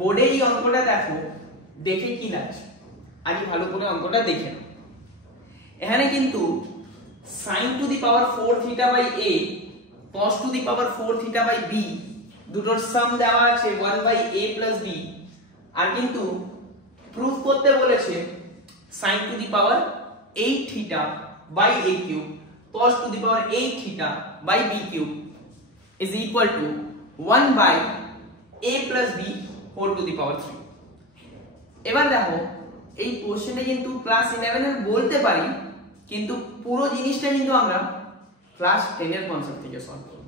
বোর্ডে এই অঙ্কটা দেখো, দেখে কি লাগছে আগে ভালো করে অঙ্কটা দেখে নাও। এখানে কিন্তু sin to the power 4 theta by a cos to the power 4 theta by b দুটোর সাম দেওয়া আছে 1 বাই a প্লাস b, আর কিন্তু প্রুফ করতে বলেছে sin to the power 8 theta by a cube cos to the power 8 theta by b cube is equal to 1 by a plus b whole to the power 3। এবার দেখো এই কোশ্চেনে কিন্তু class 11 এর বলতে পারি, কিন্তু পুরো জিনিসটা কিন্তু আমরা ক্লাস 10 এর কনসেপ্ট থেকে সলভ করব।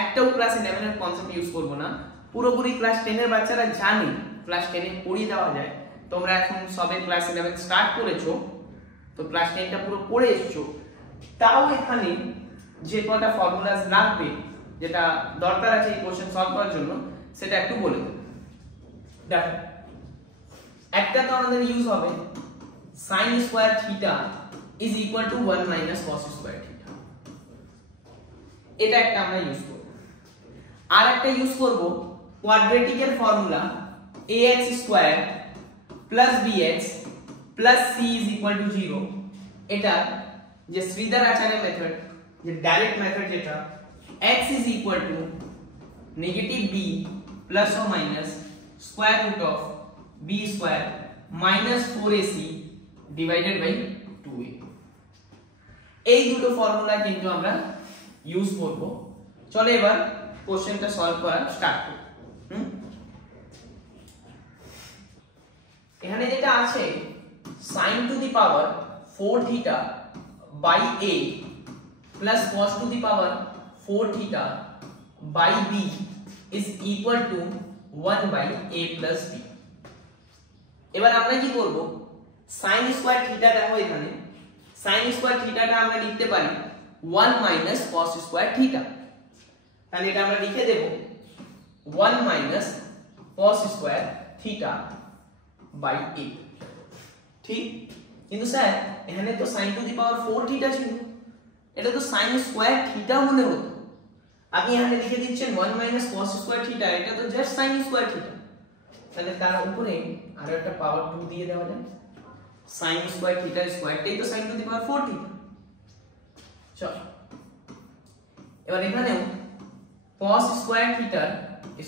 একটাও ক্লাস 11 এর কনসেপ্ট ইউজ করব না, পুরোপুরি ক্লাস 10 এর বাচ্চারা জানে ক্লাস 10 এ পড়িয়ে দেওয়া যায়। তোমরা এখন সবে ক্লাস 11 স্টার্ট করেছো, তো ক্লাস 10 টা পুরো পড়ে এসেছো, তাও এখানে যে কটা ফর্মুলাস লাগবে যেটা দরকার আছে এই কোশ্চেন সলভ করার জন্য সেটা একটু বলে দেব। দেখো একটা তো আমাদের ইউজ হবে sin square theta is equal to 1 minus cos square theta, এটা একটা আমরা ইউজ করব। আর একটা ইউজ করব কোয়াড্রেটিকের formula ax square plus bx plus c is equal to 0। এটা যে শ্রীধর আচার্য মেথড, যে ডাইরেক্ট মেথড, যেটা x is equal to negative b plus or minus square root of b square minus 4ac divided by 2a। এই দুটো formula কিন্তু আমরা use করব। চলো এবার কোশ্চেনটা সলভ করা স্টার্ট করি। এখানে যেটা আছে sin to the power 4 theta by a plus cos to the power 4 theta by b is equal to 1 by a plus b। এবার আমরা কি করব, sin স্কয়ার থিটা দেখো এখানে sin স্কয়ার থিটাটা আমরা লিখতে পারি 1 মাইনাস cos স্কয়ার থিটা, তাহলে এটা আমরা লিখে দেব 1 minus cos square theta by a। ঠিক, কিন্তু স্যার এখানে তো sin to the power 4 theta ছিল, এটা তো sin স্কয়ার থিটা মনে হতো। আপনি এখানে লিখে দিচ্ছেন 1 মাইনাস cos স্কয়ার থিটা, এটা তো জাস্ট sin স্কয়ার থিটা, তাহলে তার উপরে আরো একটা পাওয়ার 2 দিয়ে দেওয়া যায়। sin স্কয়ার থিটা স্কয়ারটাই তো sin to the power 4 theta. চলো এবার এখানেও cos স্কয়ার থিটার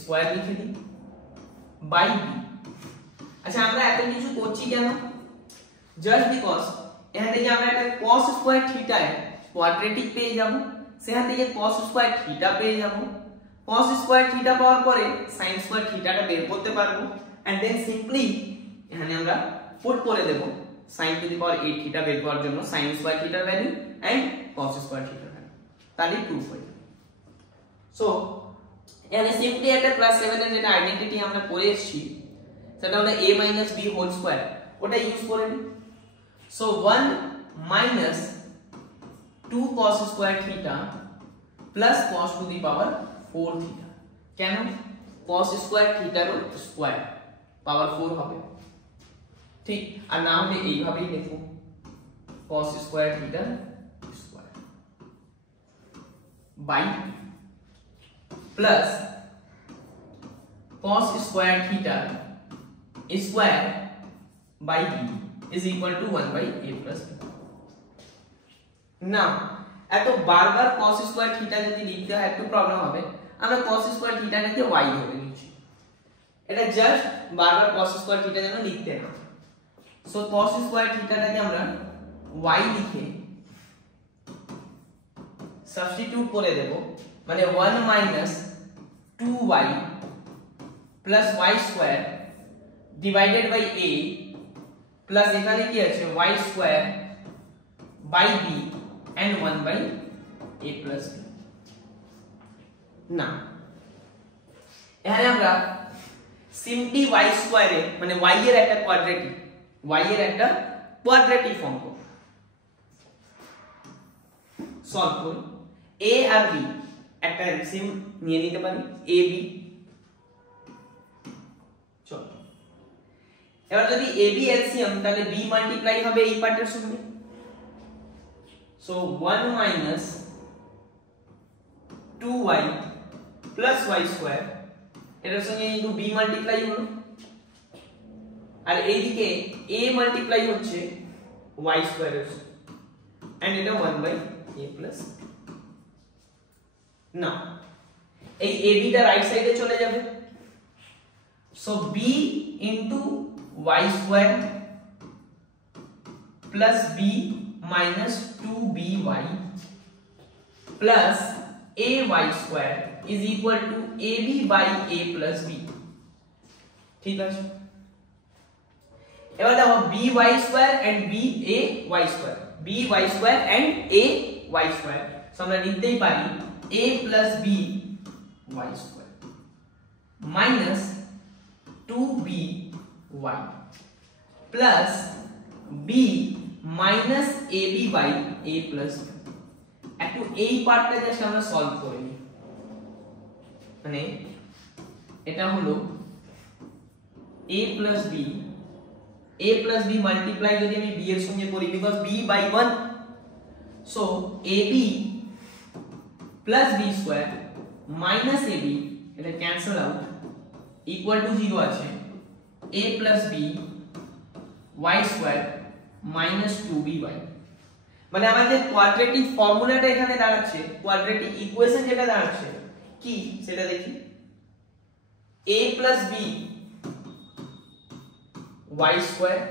স্কয়ার লিখে দিই বাই b। আচ্ছা আমরা এত কিছু করছি কেন? জাস্ট বিকজ এখান থেকে আমরা একটা cos স্কয়ার থিটায় কোয়াড্রেটিক পেয়ে যাব, সেখান থেকে cos স্কয়ার থিটা পেয়ে যাব, cos স্কয়ার থিটা পাওয়ার পরে sin স্কয়ার থিটাটা বের করতে পারবো, এন্ড দেন সিম্পলি এখানে আমরা পুট করে দেব sin to the power 8 theta বের করার জন্য sin স্কয়ার থিটার ভ্যালু এন্ড cos স্কয়ার থিটার ভ্যালু, তাহলে প্রুফ হয়ে যাবে। সো এখানে সিম্পলি একটা ক্লাস 7 এর যেটা আইডেন্টিটি আমরা পড়ে এসেছি সেটা হলো a b হোল স্কয়ার, ওটা ইউজ করে নিই। So 1 minus 2 cos square theta plus cos to the power 4 theta. কেন? cos স্কয়ার থিটার স্কয়ার পাওয়ার 4 হবে, ঠিক, আর না হলে এইভাবেই লিখো cos square theta square by plus cos square theta square by b is equal to 1 by a plus b। না এত বারবার cos স্কয়ার থিটা যদি লিখতে হয় একটু প্রবলেম হবে, আমরা cos স্কয়ার থিটাটাকে y ধরে নিচ্ছি, এটা জাস্ট বারবার cos স্কয়ার থিটা যেন লিখতে না। সো cos স্কয়ার থিটাটাকে আমরা y লিখে সাবস্টিটিউট করে দেব, মানে 1 minus 2y plus y square divided by a plus এখানে কি আছে y square by b and 1 by a plus b। না এখানে আমরা সিম্পলি y স্কয়ারে মানে y এর একটা কোয়াড্রেটিক ফর্ম করব, সলভ করি। a আর b একটা এলসিএম নিয়ে নিতে পারি a b। চলো এবার যদি a b এলসিএম তাহলে b মাল্টিপ্লাই হবে এই পার্টের সঙ্গে। So 1 minus 2y plus y square এটার সঙ্গে কিন্তু b মাল্টিপ্লাই হলো আর এইদিকে a মাল্টিপ্লাই হচ্ছে y স্কয়ার এর এন্ড এটা 1/a প্লাস না এই ab টা রাইট সাইডে চলে যাবে so b into y square plus b minus 2by plus ay square is equal to ab by a plus b ঠিক আছে এবার দেখো by square and bay square by square and ay square so আমরা লিখতেই পারি a plus b y square minus 2by plus b minus ab by a plus b একটু এই পার্টটা জাস্ট আমরা সলভ করে নিই মানে এটা হলো a plus b মাল্টিপ্লাই যদি আমি b এর সঙ্গে করি because b by 1 so ab plus b square minus ab এটা ক্যান্সেল আউট ইকুয়াল টু 0 আছে a plus b y square minus 2by মানে আমাদের কোয়াড্রেটিক ফর্মুলাটা এখানে দাঁড়াচ্ছে কোয়াড্রেটিক ইকুয়েশন যেটা দাঁড়াচ্ছে কি সেটা দেখি a plus b y square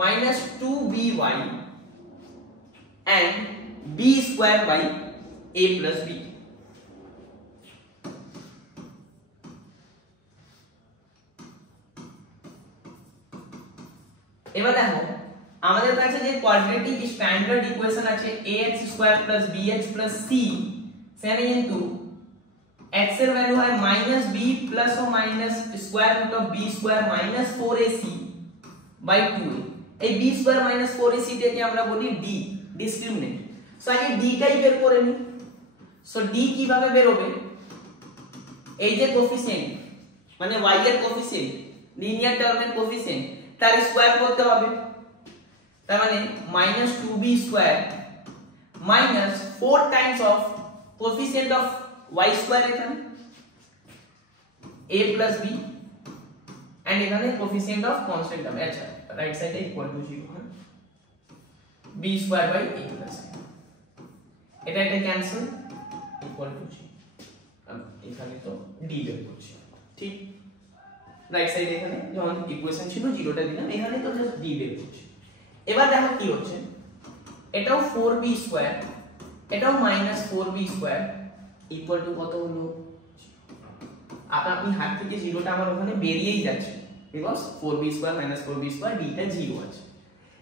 minus 2by and b square by a plus b এবার দেখো আমাদের কাছে যে কোয়াড্রেটিক স্ট্যান্ডার্ড ইকুয়েশন আছে ax square plus bx plus c সেখানে কিন্তু x এর ভ্যালু হয় -b প্লাস ও minus square root of b square minus 4ac by 2a এই b স্কয়ার মাইনাস 4ac টাকে আমরা বলি d ডিসক্রিমিনেন্ট সো আগে d টাই বের করে নি সো d কিভাবে বের হবে এই যে কোফিশিয়েন্ট মানে y এর কোফিশিয়েন্ট লিনিয়ার টার্মের কোফিশিয়েন্ট তার স্কয়ার করতে হবে তার মানে -2b square minus 4 times of coefficient of y square এখানে a plus b and এখানে coefficient of constant হবে আচ্ছা রাইট সাইডে equal to 0 b square by a plus b এটা ক্যান্সেল ইকুয়াল টু 0 এখানে তো d বের করছি ঠিক রাইট সাইডে এখানে যখন ইকুয়েশন ছিল 0 টা দিলাম এখানে তো জাস্ট d বের করছি এবার দেখো কি হচ্ছে এটাও 4b স্কয়ার এটাও -4b স্কয়ার ইকুয়াল টু কত হলো আপনি হাত থেকে 0 টা আমার ওখানে বেরিয়েই যাচ্ছে because 4b square -4b square d টা 0 আছে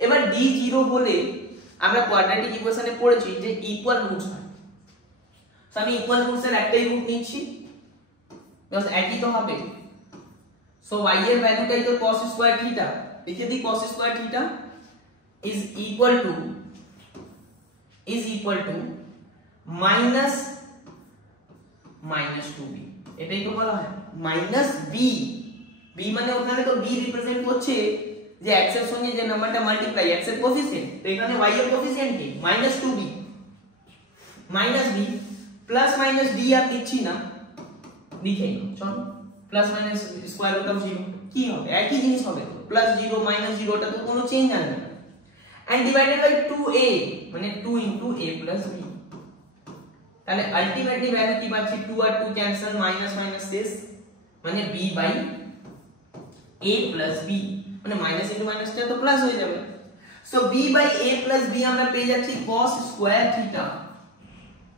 এবার d 0 হলে আমরা কোয়াড্রেটিক ইকুয়েশনে পড়েছি যে ইকুয়াল রুটস হয় সো আমি ইকুয়াল রুটস এর একটাই রুট নিচ্ছি বিকজ একই তো হবে সো y এর ভ্যালুটাই তো cos স্কয়ার থিটা লিখে দিই cos square theta is equal to minus 2b এটাই তো বলা হয় minus b মানে ওখানে তো b রিপ্রেজেন্ট করছে যে x এর সঙ্গে যে নাম্বারটা মাল্টিপ্লাই x এর কোএফিশিয়েন্ট তো এখানে y এর কোএফিশিয়েন্ট কি -2b minus b plus minus d আর লিখছি না লিখেই নাও চলো plus minus square root of 0 কি হবে একই জিনিস হবে তো প্লাস 0 মাইনাস 0 টা তো কোনো চেঞ্জ আসবে না and divided by 2a মানে 2 into a plus b তাহলে আলটিমেটলি ভ্যালু কি পাচ্ছি 2 আর 2 ক্যান্সেল মাইনাস মাইনাস শেষ মানে b by a plus b মানে মাইনাস ইনটু মাইনাস টা তো প্লাস হয়ে যাবে so b by a plus b আমরা পেয়ে যাচ্ছি cos স্কয়ার থিটা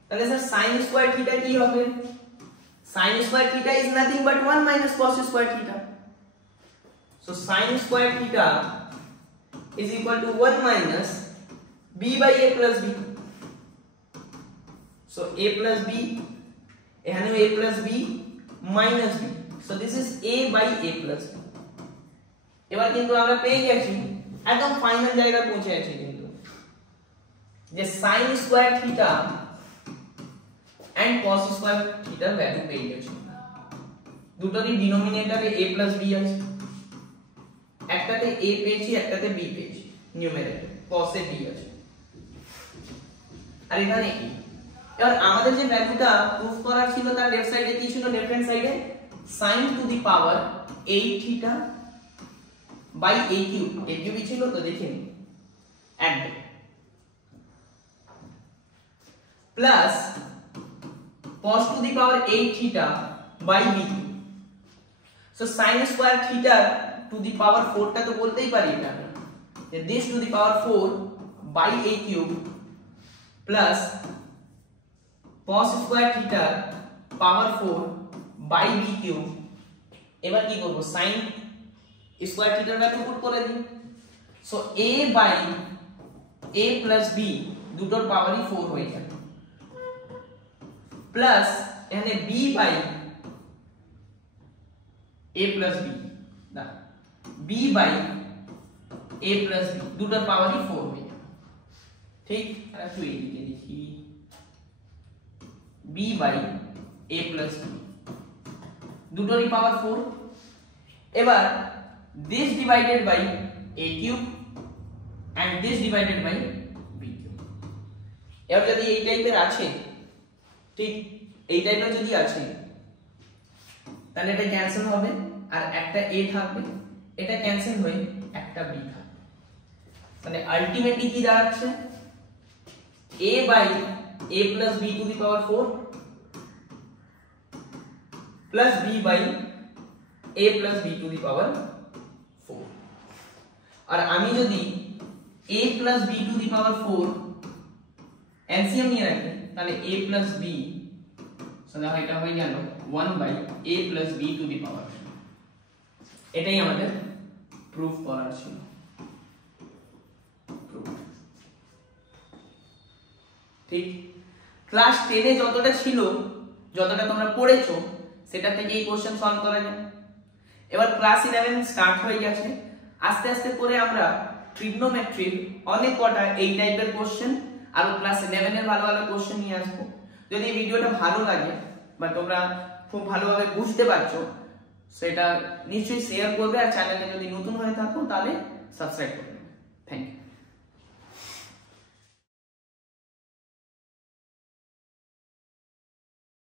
তাহলে স্যার sin স্কয়ার থিটা কি হবে sin square theta is nothing but 1 minus cos square theta so sin square theta is equal to 1 minus b by a plus b so a plus b এখানে a plus b minus b so this is a by a plus b এবার কিন্তু আমরা পেয়ে গেছি একদম final জায়গায় পৌঁছে গেছি কিন্তু যে sin square theta and cos square থিটার ভ্যালু পেয়ে গেছি দুটোরই ডিনোমিনেটরে a plus b আছে একটাতে a পেয়েছি একটাতে b পেয়েছি নিউমেরিক্যাল cos এ b আছে আর এখানে e এবার আমাদের যে ভ্যালুটা প্রুফ করার ছিল তার লেফট সাইডে কি ছিল লেফট হ্যান্ড সাইডে sin to the power 8 theta by a cube, a কিউবই ছিল তো দেখে নিন, add plus cos to the power 8 theta by b cube. So sin square theta to the power 4 টা তো বলতেই পারি এটা আমি, this to the power 4 by a cube plus cos square theta power 4 by b cube। এবার কি করব, sin square theta টা পুট করে দিই। So a by a plus b দুটোর পাওয়ারই 4 হয়ে যাবে, প্লাস এখানে b by a plus b না b by a plus b দুটোর পাওয়ারই 4 হয়ে যাবে, ঠিক। আর একটু এদিকে লিখি b by a plus b দুটোরই পাওয়ার 4। এবার this divided by a cube and this divided by b cube। এবার যদি এই টাইপের আছে, ঠিক এই টাইপের যদি আছে তাহলে এটা ক্যান্সেল হবে আর একটা a থাকবে, এটা ক্যান্সেল হয়ে একটা b থাকবে। তাহলে আলটিমেটলি কি দাঁড়াচ্ছে, a by a plus b to the power 4 plus b by a plus b to the power 4। আর আমি যদি a plus b to the power 4 LCM নিয়ে রাখি তাহলে a plus b সদা এটা হয়ে গেল 1 by a plus b to the power। এটাই আমাদের প্রুফ করার ছিল। ঠিক ক্লাস 10 এ যতটা ছিল, যতটা তোমরা পড়েছো সেটা থেকে এই কোশ্চেন সলভ করা যায়। এবার ক্লাস 11 স্টার্ট হয়ে গেছে, আস্তে আস্তে করে আমরা ট্রিগনোমেট্রির অনেক কটা এই টাইপের কোশ্চেন আর ক্লাস 11 এর ভালো ভালো কোশ্চেন নিয়ে আসবো। যদি এই ভিডিওটা ভালো লাগে বা তোমরা খুব ভালোভাবে বুঝতে পারছো সেটা নিশ্চয়ই শেয়ার করবে, আর চ্যানেলে যদি নতুন হয়ে থাকো তাহলে সাবস্ক্রাইব করবে। Thank you.